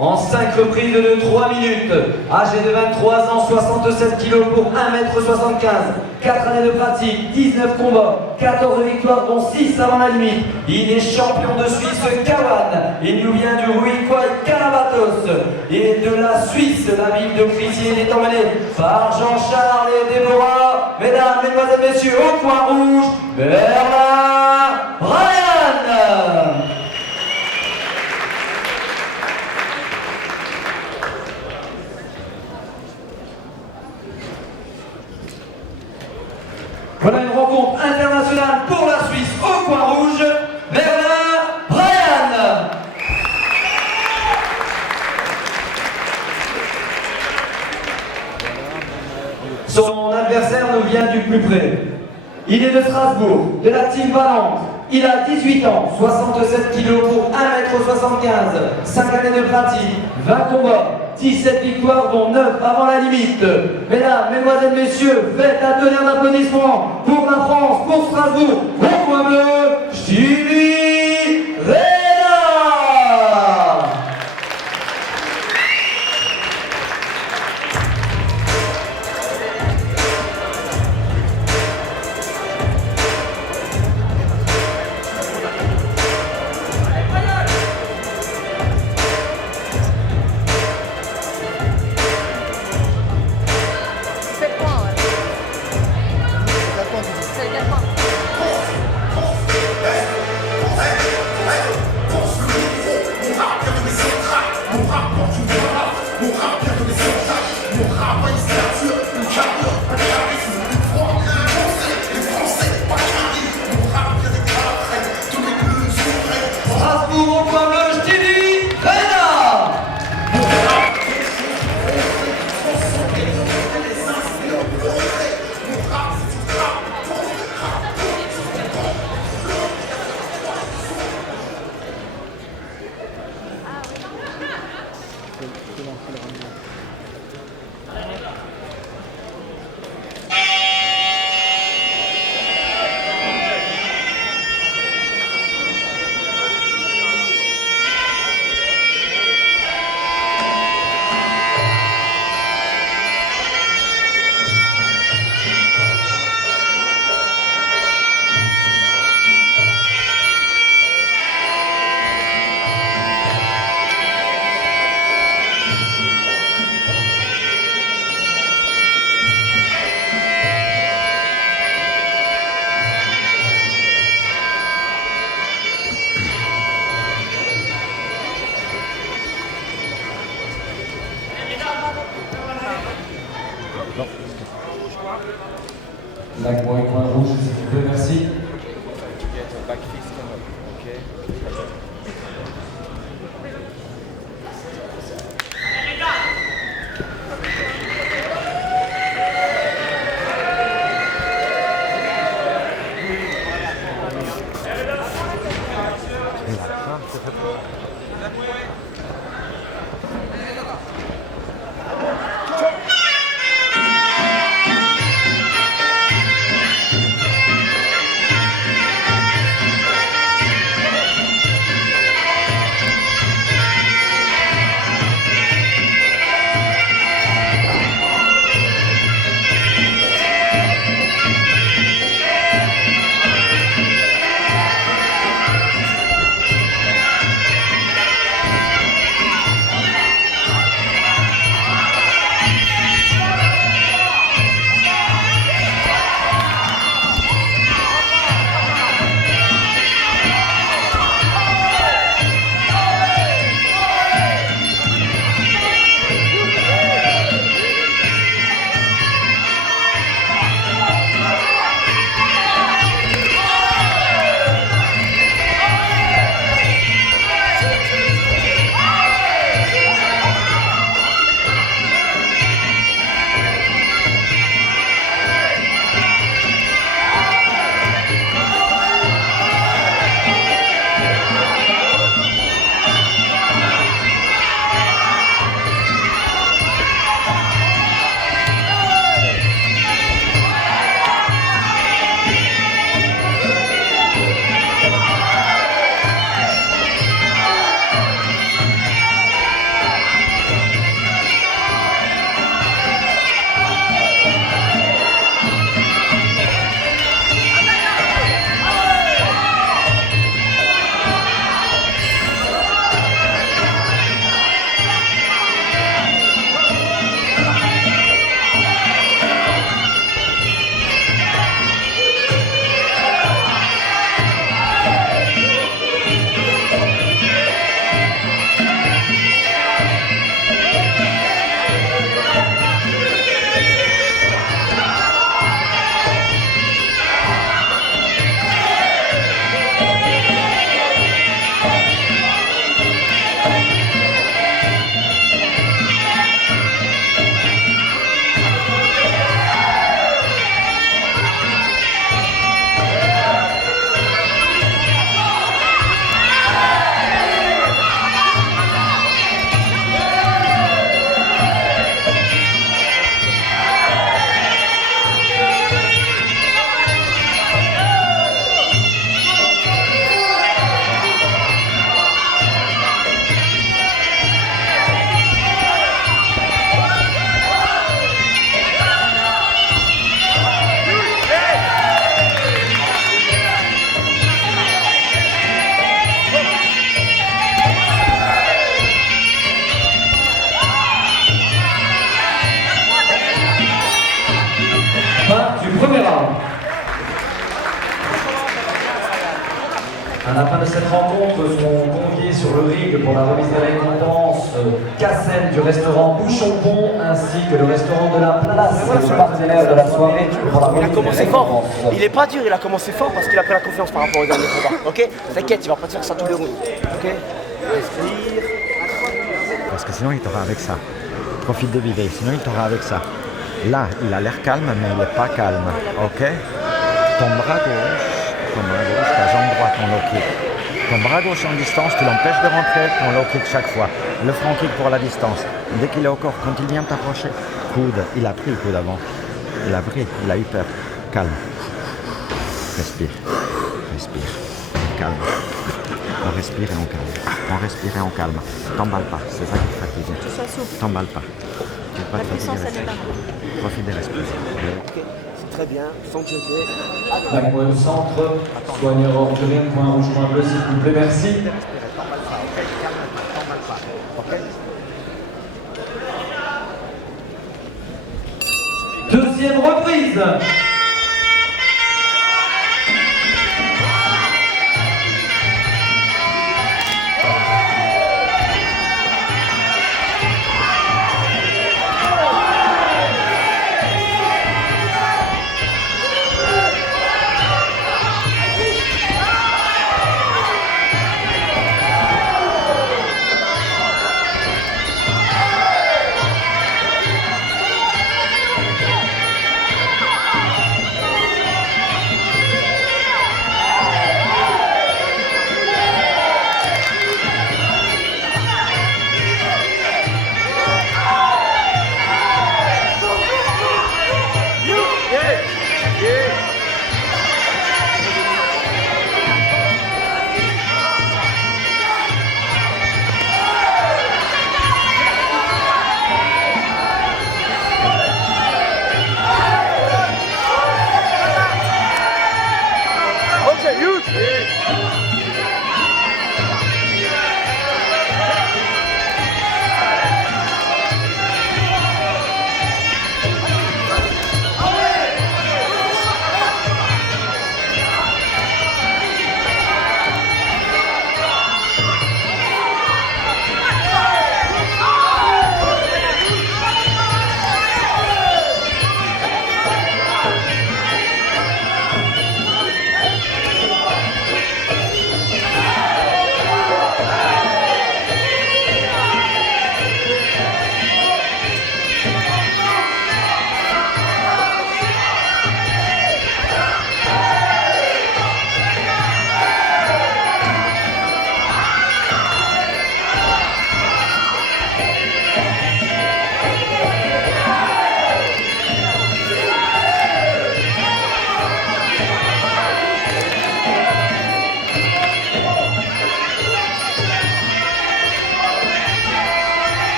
en 5 reprises de 3 minutes. Âgé de 23 ans, 67 kg pour 1,75 m. 4 années de pratique, 19 combats, 14 victoires dont 6 avant la limite. Il est champion de Suisse Kawan. Il nous vient du Ruiquay Calabatos. Et de la Suisse, la ville de Crissier, il est emmené par Jean-Charles et Déborah. Mesdames, mesdemoiselles, messieurs, au coin rouge, Bernard Ryan. Voilà une rencontre internationale pour la Suisse au coin rouge, Bernard Ryan. Son adversaire nous vient du plus près. Il est de Strasbourg, de la team Valente. Il a 18 ans, 67 kg pour 1,75 m, 5 années de pratique, 20 combats, 17 victoires dont 9 avant la limite. Mesdames, mesdemoiselles, messieurs, faites un tonnerre d'applaudissements pour la France, pour Strasbourg, au coin bleu, Stevie Reda. Black Boy, coin rouge, s'il vous plaît, merci. cette rencontre sont conviés sur le ring pour la remise des récompenses Cassel du restaurant Bouchon Pont ainsi que le restaurant de la Place, le partenaire de la soirée pour la remise des commencé récompenses. fort. Il est pas dur, il a commencé fort parce qu'il a pris la confiance par rapport aux derniers combats. Ok? T'inquiète, il va pas dire ça tous les rounds. Ok? Respire. Parce que sinon il t'aura avec ça. Profite de vider, sinon il t'aura avec ça. Là, il a l'air calme, mais il n'est pas calme. Ok? Ton bras gauche, ta jambe droite, ton low kick. Ton bras gauche en distance, tu l'empêches de rentrer, ton low kick chaque fois. Le front kick pour la distance. Dès qu'il est au corps, quand il vient t'approcher, coude, il a pris le coude avant. Il a pris, il a eu peur. Calme. Respire. Respire. Calme. On respire et on calme. On respire et on calme. T'emballes pas, c'est ça qui te fatigue. T'emballes pas. Tu vas pas te fatiguer. Profite des respirations. Ok, c'est très bien, sans jeter. Avec moi au centre, soigneur ordurier, point rouge, point bleu, s'il vous plaît, merci. Deuxième reprise.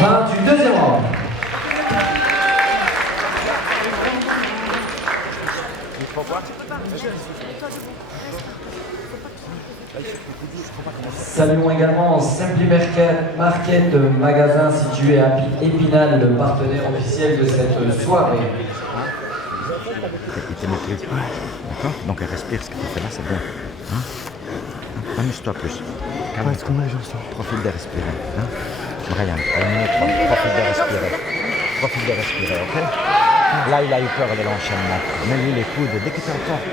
Fin du deuxième round. Saluons également Simply Market, magasin situé à Épinal, le partenaire officiel de cette soirée. Il te maîtrise. D'accord? Donc respire, ce que tu fais là, c'est bon. Hein? Amuse-toi plus. Calme-toi. Profite de respirer. Hein? Brian, à la minute 30, profite de respirer. Profite de respirer, ok? Là, il a eu peur de l'enchaînement. Mais lui, les coudes, dès que tu es encore,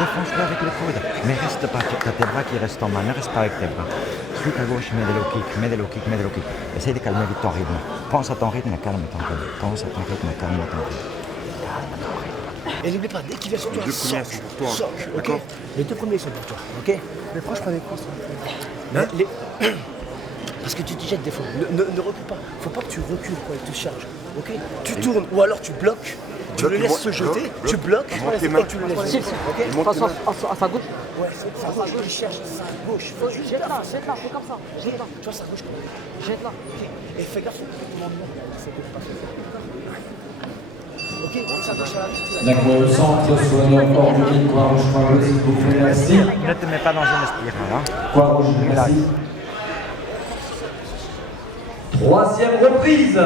défonce-le avec les coudes. Mais reste pas, tu as tes bras qui restent en bas, ne reste pas avec tes bras. Suis ta gauche, mets des low kicks, mets des low kicks, mets des low kicks. Essaye de calmer vite ton rythme. Pense à ton rythme et calme ton rythme. Pense à ton rythme et calme ton rythme. Et n'oublie pas, dès qu'il vient sur toi, Les 2 premiers sont pour toi. soc, ok. D'accord. Les 2 premiers sont pour toi, ok. Mais pourquoi je prends des courses? Parce que tu te jettes des fois. Ne recule pas. Faut pas que tu recules quand il te charge. Ok. Tu tournes ou alors tu bloques. Tu le laisses se jeter. Tu bloques Monte tes et mains. tu le laisses. Ok. Face à sa gauche. Ouais, c'est sa gauche. Il cherche sa gauche. Faut juste Jette là, fais comme ça. Jette là. Tu vois sa gauche comment? Jette là. Ok. Et fais gaffe. C'est pas fait. Ok. Sa gauche à la D'accord, le centre soignant hors du ring, Croix-Rouge, s'il vous plaît, merci. Ne te mets pas dans une spirale. Hein. Croix-Rouge, merci. Troisième reprise.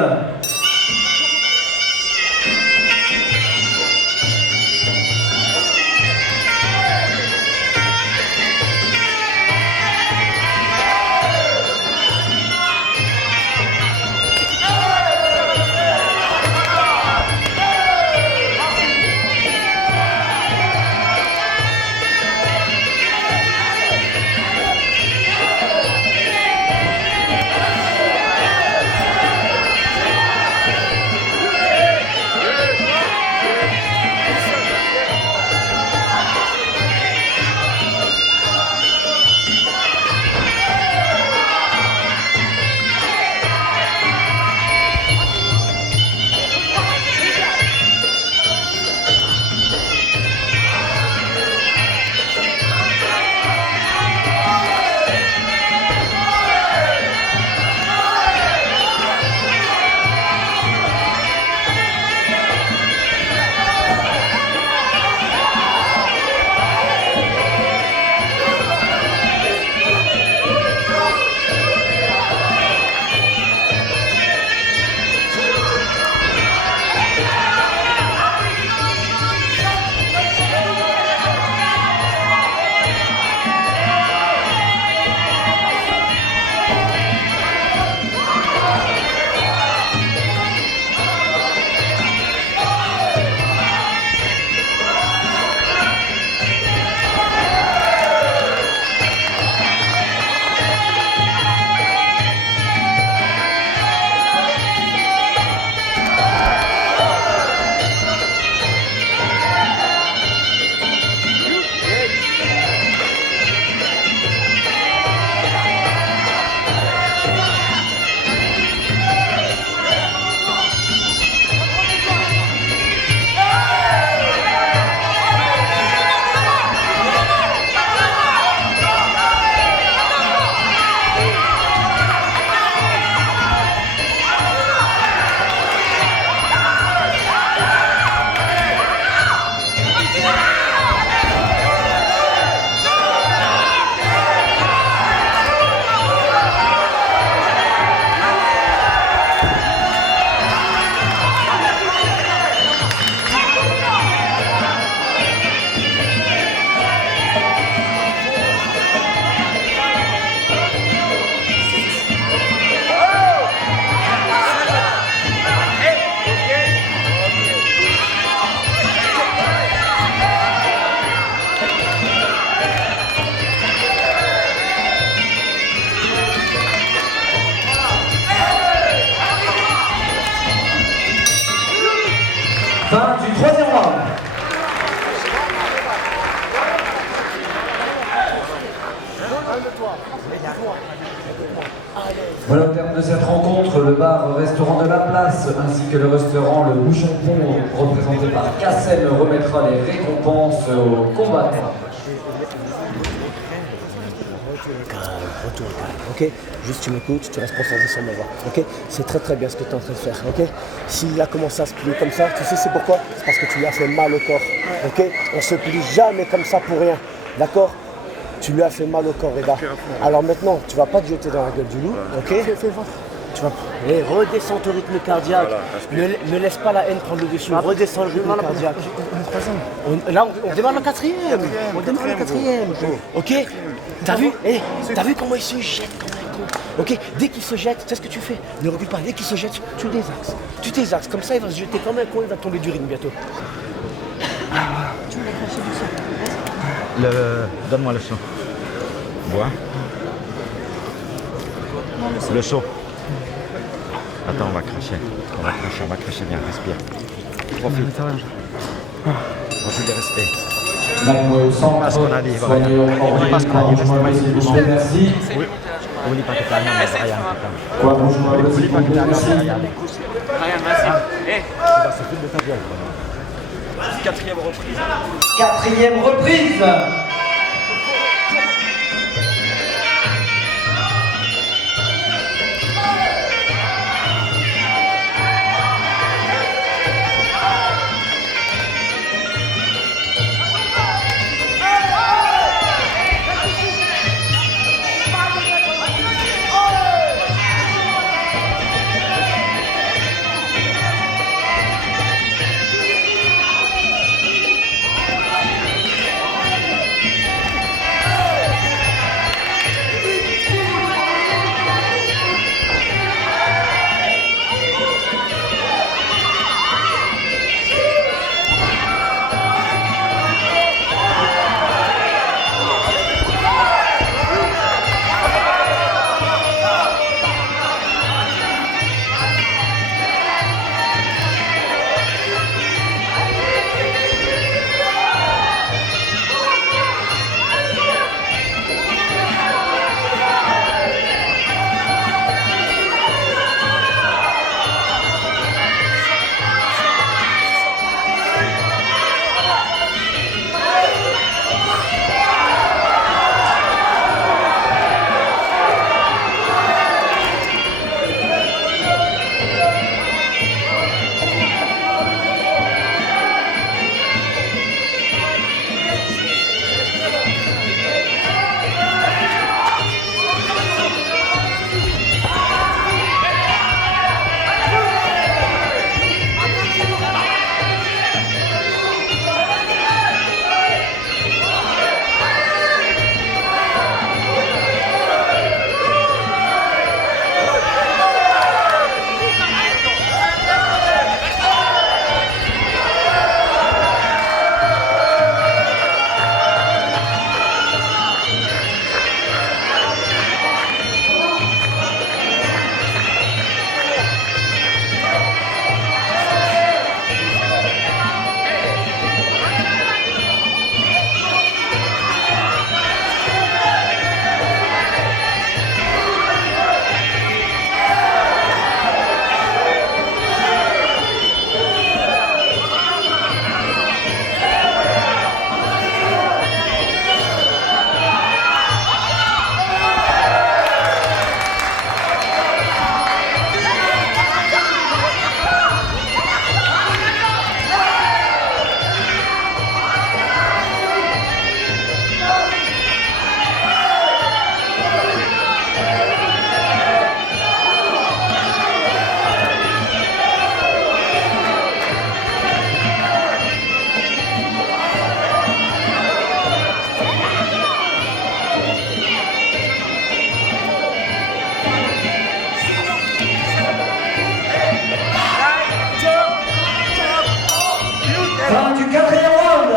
Fin du troisième round. Voilà, au terme de cette rencontre, le bar-restaurant de la place ainsi que le restaurant Le Bouchon Pont, représenté par Cassel, remettra les récompenses aux combattants. Retour au calme, ok. Juste tu m'écoutes, tu restes concentré sur ma voix, ok. C'est très très bien ce que tu es en train de faire, ok. S'il a commencé à se plier comme ça, tu sais c'est pourquoi? C'est parce que tu lui as fait mal au corps, ok. On se plie jamais comme ça pour rien, d'accord. Tu lui as fait mal au corps, Reda. Alors maintenant, tu vas pas te jeter dans la gueule du loup, ok. Tu vas redescends ton rythme cardiaque. Ne laisse pas la haine prendre le dessus. Redescends le rythme cardiaque. Là, on démarre le quatrième. On démarre le quatrième. Ok. T'as vu? T'as vu comment il se jette comme un con? Ok. Dès qu'il se jette, c'est ce que tu fais. Ne recule pas. Dès qu'il se jette, tu le désaxes. Tu désaxes. Comme ça, il va se jeter comme un con. Il va tomber du ring bientôt. Donne-moi le seau. Bois. Le seau. Attends, on va cracher. On va cracher bien, respire. Profite. refus de respect. Nakmoy au centre, Pas ce qu'on a dit, soyez Brian. au Oublie pas ce qu'on a dit, rangement, reste s'il vous tranquille. plaît, merci. Oui. Oublie pas que t'as un nom, Brian. Quoi, rangement, Oublie s'il pas vous que plaît, t'as un nom, merci. Brian. Rien, merci. Tu vas se foutre de ta gueule. Quatrième reprise. Quatrième reprise. Fin du quatrième round.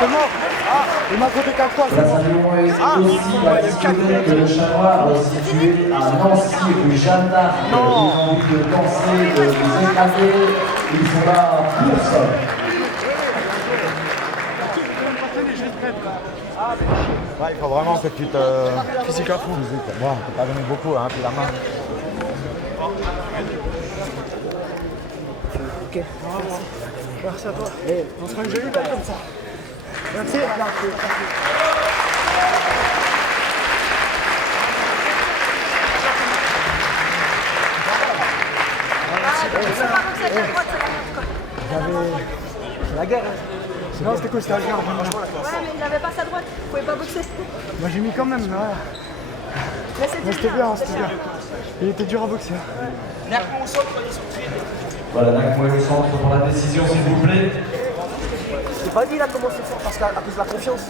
C'est mort. Ah, il m'a compté 4 fois. La Saint-Léon est aussi la discothèque Le Chat Noir, située à Nancy, rue Jeanne d'Arc. Ils ont envie de danser, de vous éclater. Ils sont là pour ça. Ouais, il faut vraiment que tu te... Physique à fond. Bon, on peut pas donner beaucoup, hein, puis la main. Ok. Merci à toi. On sera une jolie balle comme ça. Merci. C'est la guerre. Hein. Non, c'était quoi? C'était la guerre. Ouais, mais il avait pas sa droite, il pouvait pas boxer. Moi j'ai mis quand même. Voilà. Mais C'était bien, c'était bien. Il était dur à boxer. Voilà, Nakmoy au centre pour la décision, s'il vous plaît. J'ai pas dit il a commencé fort parce qu'à cause de la confiance.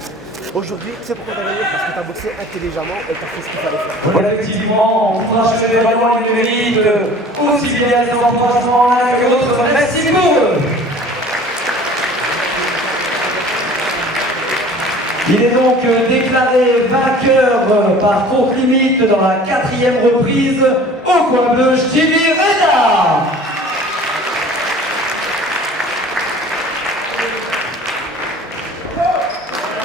Aujourd'hui, tu sais pourquoi t'as gagné? Parce que t'as boxé intelligemment et t'as fait ce qu'il fallait faire. Voilà, effectivement, on fera chez les Valois du mérite, aussi bien les encouragements l'un que l'autre. Merci pour eux. Il est donc déclaré vainqueur par compte limite dans la 4e reprise au coin bleu, Jimmy Reda.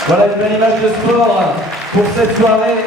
Voilà une belle image de sport pour cette soirée.